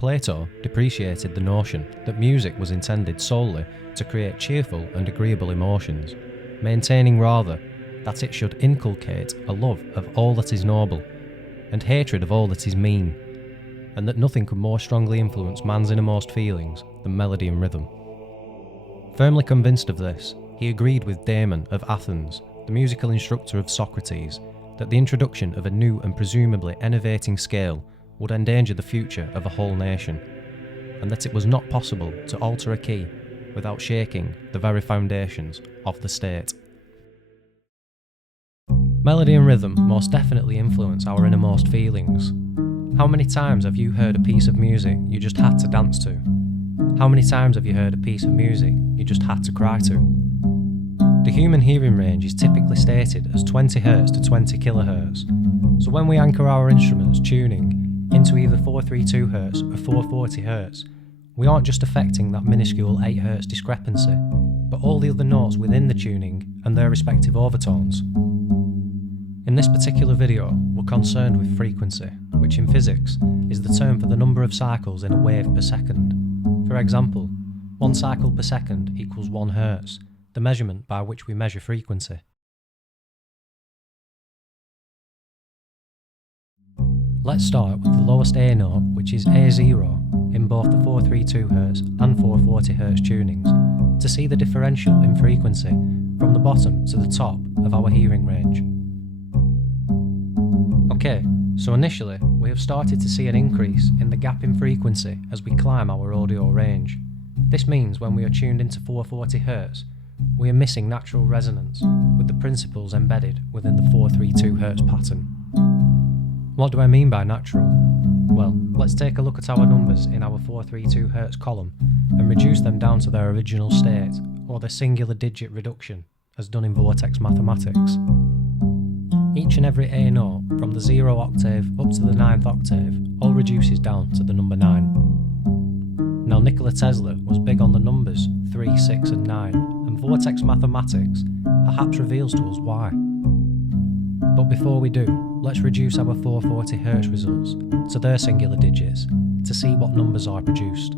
Plato depreciated the notion that music was intended solely to create cheerful and agreeable emotions, maintaining rather that it should inculcate a love of all that is noble and hatred of all that is mean, and that nothing could more strongly influence man's innermost feelings than melody and rhythm. Firmly convinced of this, he agreed with Damon of Athens, the musical instructor of Socrates, that the introduction of a new and presumably enervating scale would endanger the future of a whole nation, and that it was not possible to alter a key without shaking the very foundations of the state. Melody and rhythm most definitely influence our innermost feelings. How many times have you heard a piece of music you just had to dance to? How many times have you heard a piece of music you just had to cry to? The human hearing range is typically stated as 20 Hz to 20 kHz, so when we anchor our instruments tuning into either 432 Hz or 440 Hz, we aren't just affecting that minuscule 8 Hz discrepancy, but all the other notes within the tuning and their respective overtones. In this particular video, we're concerned with frequency, which in physics is the term for the number of cycles in a wave per second. For example, 1 cycle per second equals 1 Hz, the measurement by which we measure frequency. Let's start with the lowest A note, which is A0, in both the 432 Hz and 440 Hz tunings, to see the differential in frequency from the bottom to the top of our hearing range. Okay, so initially we have started to see an increase in the gap in frequency as we climb our audio range. This means when we are tuned into 440 Hz, we are missing natural resonance with the principles embedded within the 432 Hz pattern. What do I mean by natural? Well, let's take a look at our numbers in our 432 Hz column and reduce them down to their original state, or the singular digit reduction, as done in vortex mathematics. Each and every A note, from the 0 octave up to the 9th octave, all reduces down to the number 9. Now Nikola Tesla was big on the numbers 3, 6 and 9, and vortex mathematics perhaps reveals to us why. But before we do, let's reduce our 440 Hz results to their singular digits to see what numbers are produced.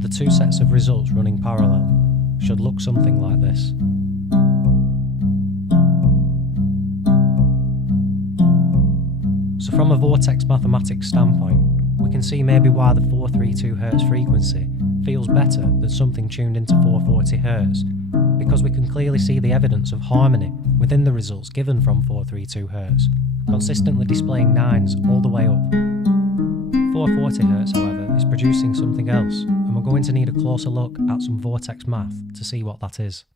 The two sets of results running parallel should look something like this. So from a vortex mathematics standpoint, we can see maybe why the 432 Hz frequency feels better than something tuned into 440 Hz, because we can clearly see the evidence of harmony within the results given from 432 Hz, consistently displaying 9s all the way up. 440 Hz, however, is producing something else, and we're going to need a closer look at some vortex math to see what that is.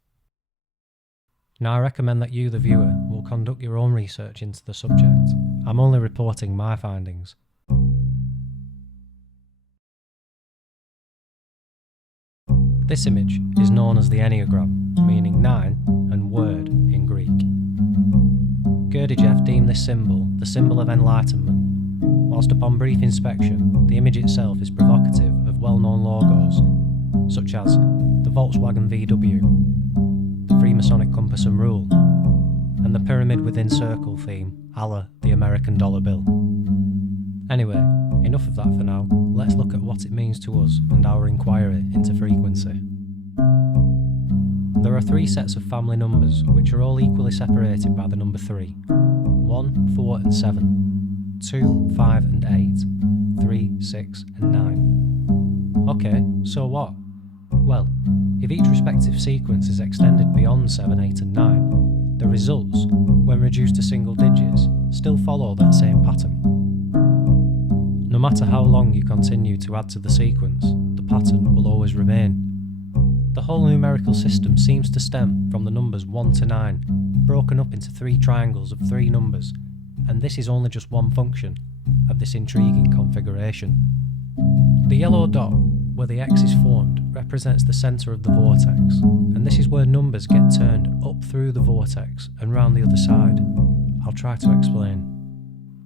Now I recommend that you, the viewer, will conduct your own research into the subject. I'm only reporting my findings. This image is known as the Anagram, meaning 9 and word in Greek. Gurdjieff deemed this symbol the symbol of enlightenment, whilst upon brief inspection, the image itself is provocative of well-known logos, such as the Volkswagen VW, the Freemasonic compass and rule, and the pyramid within circle theme, a la the American dollar bill. Anyway, enough of that for now. Let's look at what it means to us and our inquiry into frequency. There are 3 sets of family numbers which are all equally separated by the number 3. 1, 4 and 7, 2, 5 and 8, 3, 6 and 9. Okay, so what? Well, if each respective sequence is extended beyond 7, 8 and 9, the results, when reduced to single digits, still follow that same pattern. No matter how long you continue to add to the sequence, the pattern will always remain. The whole numerical system seems to stem from the numbers 1 to 9, broken up into 3 triangles of 3 numbers, and this is only just one function of this intriguing configuration. The yellow dot, where the X is formed, represents the centre of the vortex, and this is where numbers get turned up through the vortex and round the other side. I'll try to explain.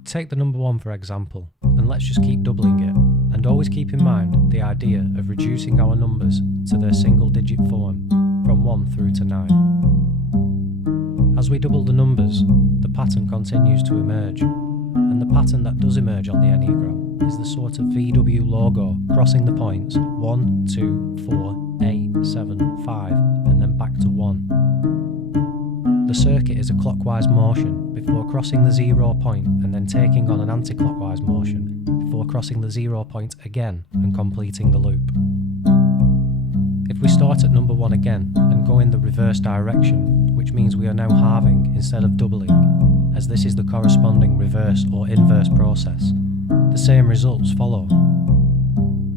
Take the number 1 for example, and let's just keep doubling it, and always keep in mind the idea of reducing our numbers to their single digit form from 1 through to 9. As we double the numbers, the pattern continues to emerge, and the pattern that does emerge on the Enneagram is the sort of VW logo crossing the points 1, 2, 4, 8, 7, 5, and then back to 1. The circuit is a clockwise motion before crossing the 0 point and then taking on an anti-clockwise motion before crossing the 0 point again and completing the loop. If we start at number 1 again and go in the reverse direction, which means we are now halving instead of doubling, as this is the corresponding reverse or inverse process, the same results follow.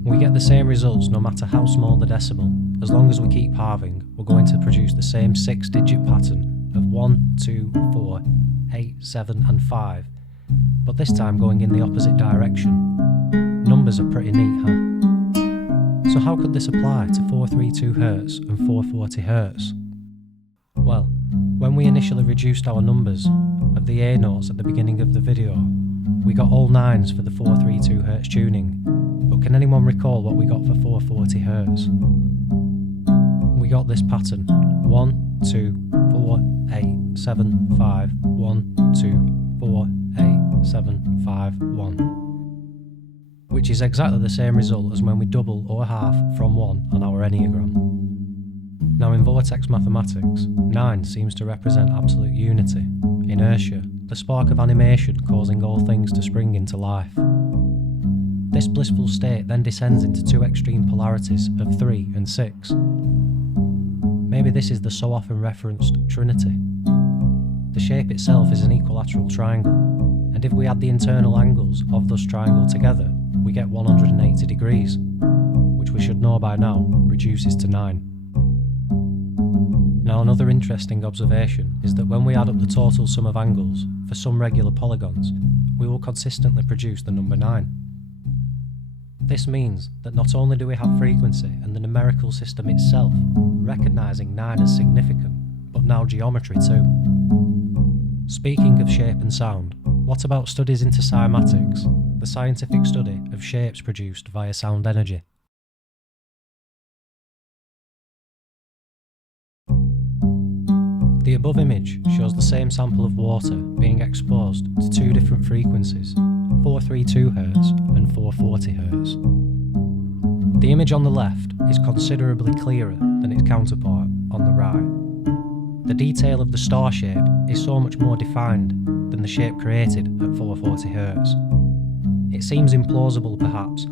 We get the same results no matter how small the decimal. As long as we keep halving, we're going to produce the same 6-digit pattern of 1, 2, 4, 8, 7 and 5, but this time going in the opposite direction. Numbers are pretty neat, huh? So how could this apply to 432 Hz and 440 Hz? Well, when we initially reduced our numbers of the A notes at the beginning of the video, we got all 9s for the 432 Hz tuning, but can anyone recall what we got for 440 Hz? We got this pattern: 1, 2, 4, 8, 7, 5, 1, 2, 4, 8, 7, 5, 1. Which is exactly the same result as when we double or half from 1 on our Enneagram. Now in vortex mathematics, 9 seems to represent absolute unity, inertia, the spark of animation causing all things to spring into life. This blissful state then descends into two extreme polarities of 3 and 6. Maybe this is the so often referenced Trinity. The shape itself is an equilateral triangle, and if we add the internal angles of this triangle together, we get 180 degrees, which we should know by now reduces to 9. Now another interesting observation is that when we add up the total sum of angles for some regular polygons, we will consistently produce the number 9. This means that not only do we have frequency and the numerical system itself recognising 9 as significant, but now geometry too. Speaking of shape and sound, what about studies into cymatics, the scientific study of shapes produced via sound energy? The above image shows the same sample of water being exposed to two different frequencies, 432 Hz and 440 Hz. The image on the left is considerably clearer than its counterpart on the right. The detail of the star shape is so much more defined than the shape created at 440 Hz. It seems implausible perhaps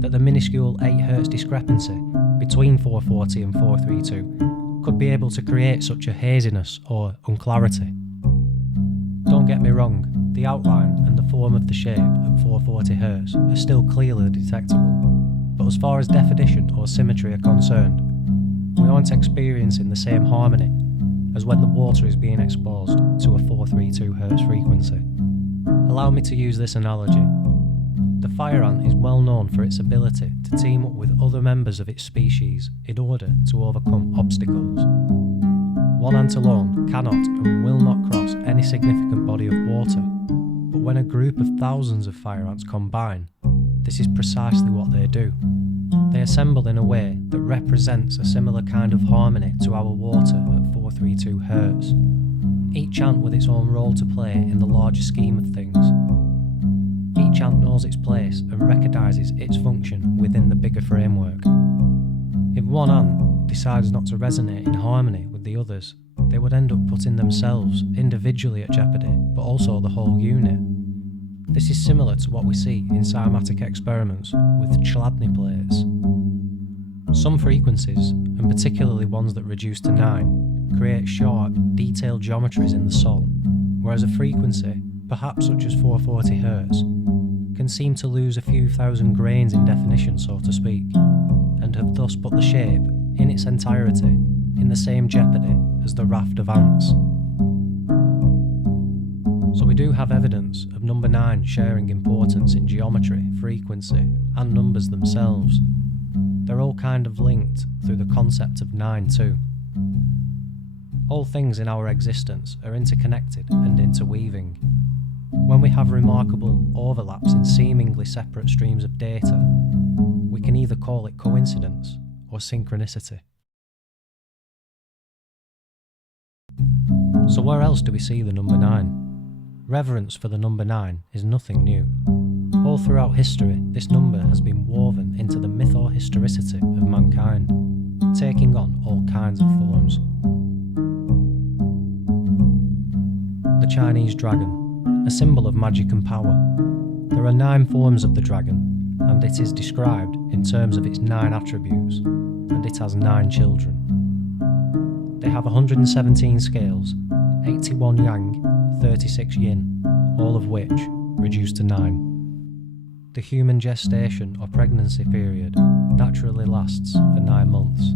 that the minuscule 8 Hz discrepancy between 440 and 432 could be able to create such a haziness or unclarity. Don't get me wrong, the outline and the form of the shape at 440 Hz are still clearly detectable, but as far as definition or symmetry are concerned, we aren't experiencing the same harmony as when the water is being exposed to a 432 Hz frequency. Allow me to use this analogy. The fire ant is well known for its ability to team up with other members of its species in order to overcome obstacles. One ant alone cannot and will not cross any significant body of water, but when a group of thousands of fire ants combine, this is precisely what they do. They assemble in a way that represents a similar kind of harmony to our water at 432 Hz, each ant with its own role to play in the larger scheme of things. Each ant knows its place and recognises its function within the bigger framework. If one ant decides not to resonate in harmony with the others, they would end up putting themselves individually at jeopardy, but also the whole unit. This is similar to what we see in cymatic experiments with Chladni plates. Some frequencies, and particularly ones that reduce to 9, create sharp, detailed geometries in the soul, whereas a frequency, perhaps such as 440 Hz, can seem to lose a few thousand grains in definition, so to speak, and have thus put the shape, in its entirety, in the same jeopardy as the raft of ants. So we do have evidence of number 9 sharing importance in geometry, frequency, and numbers themselves. They're all kind of linked through the concept of 9 too. All things in our existence are interconnected and interweaving. When we have remarkable overlaps in seemingly separate streams of data, we can either call it coincidence or synchronicity. So where else do we see the number 9? Reverence for the number 9 is nothing new. All throughout history, this number has been woven into the mytho-historicity of mankind, taking on all kinds of forms. The Chinese dragon, a symbol of magic and power. There are 9 forms of the dragon, and it is described in terms of its 9 attributes, and it has 9 children. They have 117 scales, 81 yang, 36 yin, all of which reduce to 9. The human gestation or pregnancy period naturally lasts for 9 months.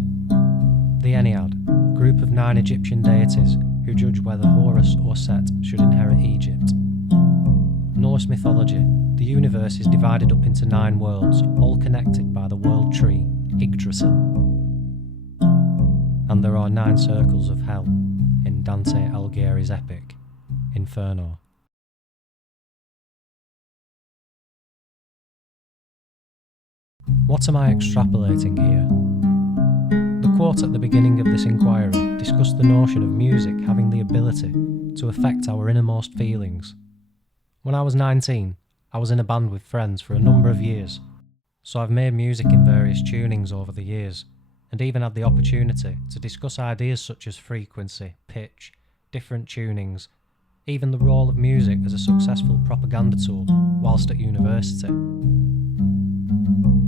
The Ennead, group of 9 Egyptian deities who judge whether Horus or Set should inherit Egypt. Norse mythology, the universe is divided up into 9 worlds, all connected by the world tree, Yggdrasil. And there are 9 circles of hell in Dante Alighieri's epic, Inferno. What am I extrapolating here? The quote at the beginning of this inquiry discussed the notion of music having the ability to affect our innermost feelings. When I was 19, I was in a band with friends for a number of years, so I've made music in various tunings over the years, and even had the opportunity to discuss ideas such as frequency, pitch, different tunings, even the role of music as a successful propaganda tool whilst at university.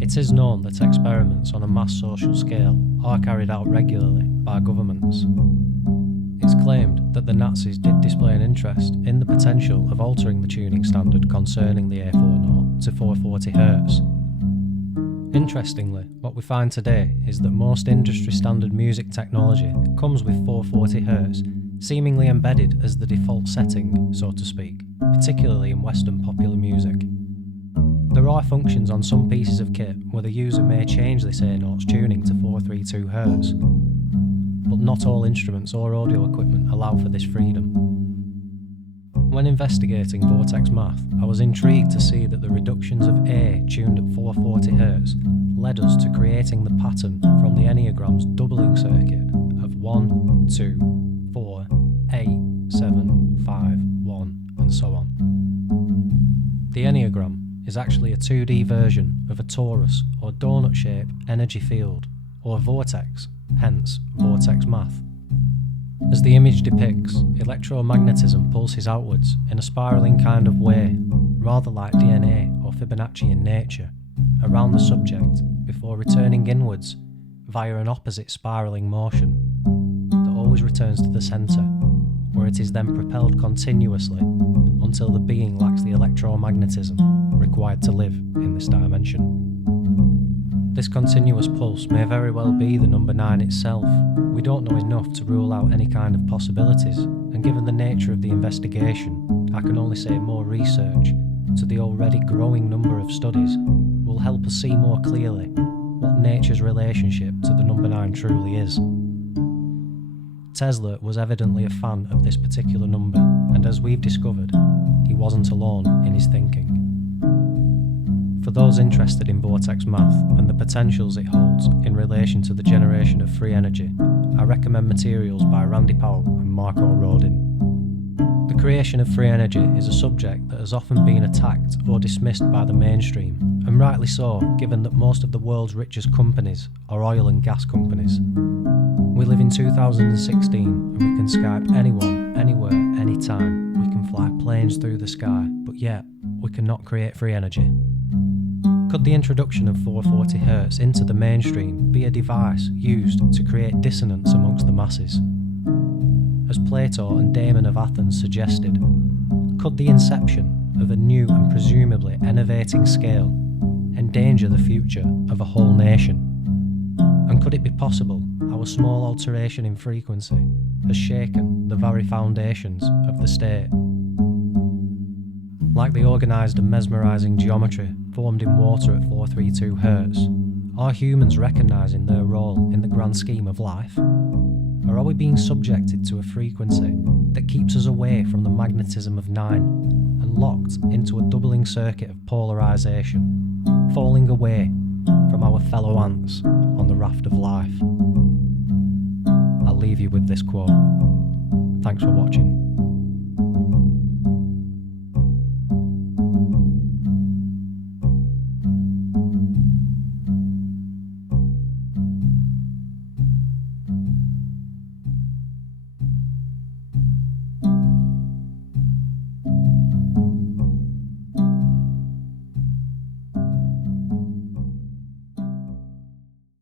It is known that experiments on a mass social scale are carried out regularly by governments. It's claimed that the Nazis did display an interest in the potential of altering the tuning standard concerning the A40 to 440 Hz. Interestingly, what we find today is that most industry standard music technology comes with 440 Hz, seemingly embedded as the default setting, so to speak, particularly in Western popular music. There are functions on some pieces of kit where the user may change this A-note's tuning to 432 Hz, but not all instruments or audio equipment allow for this freedom. When investigating Vortex math, I was intrigued to see that the reductions of A tuned at 440 Hz led us to creating the pattern from the Enneagram's doubling circuit of 1, 2, 4, 8, 7, 5, 1, and so on. The Enneagram is actually a 2D version of a torus or donut-shaped energy field, or vortex, hence vortex math. As the image depicts, electromagnetism pulses outwards in a spiralling kind of way, rather like DNA or Fibonacci in nature, around the subject before returning inwards via an opposite spiralling motion that always returns to the centre, where it is then propelled continuously until the being lacks the electromagnetism required to live in this dimension. This continuous pulse may very well be the number 9 itself. We don't know enough to rule out any kind of possibilities, and given the nature of the investigation, I can only say more research to the already growing number of studies will help us see more clearly what nature's relationship to the number 9 truly is. Tesla was evidently a fan of this particular number, and as we've discovered, he wasn't alone in his thinking. For those interested in vortex math and the potentials it holds in relation to the generation of free energy, I recommend materials by Randy Powell and Marco Rodin. The creation of free energy is a subject that has often been attacked or dismissed by the mainstream, and rightly so, given that most of the world's richest companies are oil and gas companies. We live in 2016 and we can Skype anyone, anywhere, anytime. We can fly planes through the sky, but yet we cannot create free energy. Could the introduction of 440 Hz into the mainstream be a device used to create dissonance amongst the masses? As Plato and Damon of Athens suggested, could the inception of a new and presumably enervating scale endanger the future of a whole nation? And could it be possible our small alteration in frequency has shaken the very foundations of the state? Like the organised and mesmerising geometry formed in water at 432 Hz, are humans recognising their role in the grand scheme of life? Or are we being subjected to a frequency that keeps us away from the magnetism of 9 and locked into a doubling circuit of polarisation, falling away from our fellow ants on the raft of life? I'll leave you with this quote. Thanks for watching.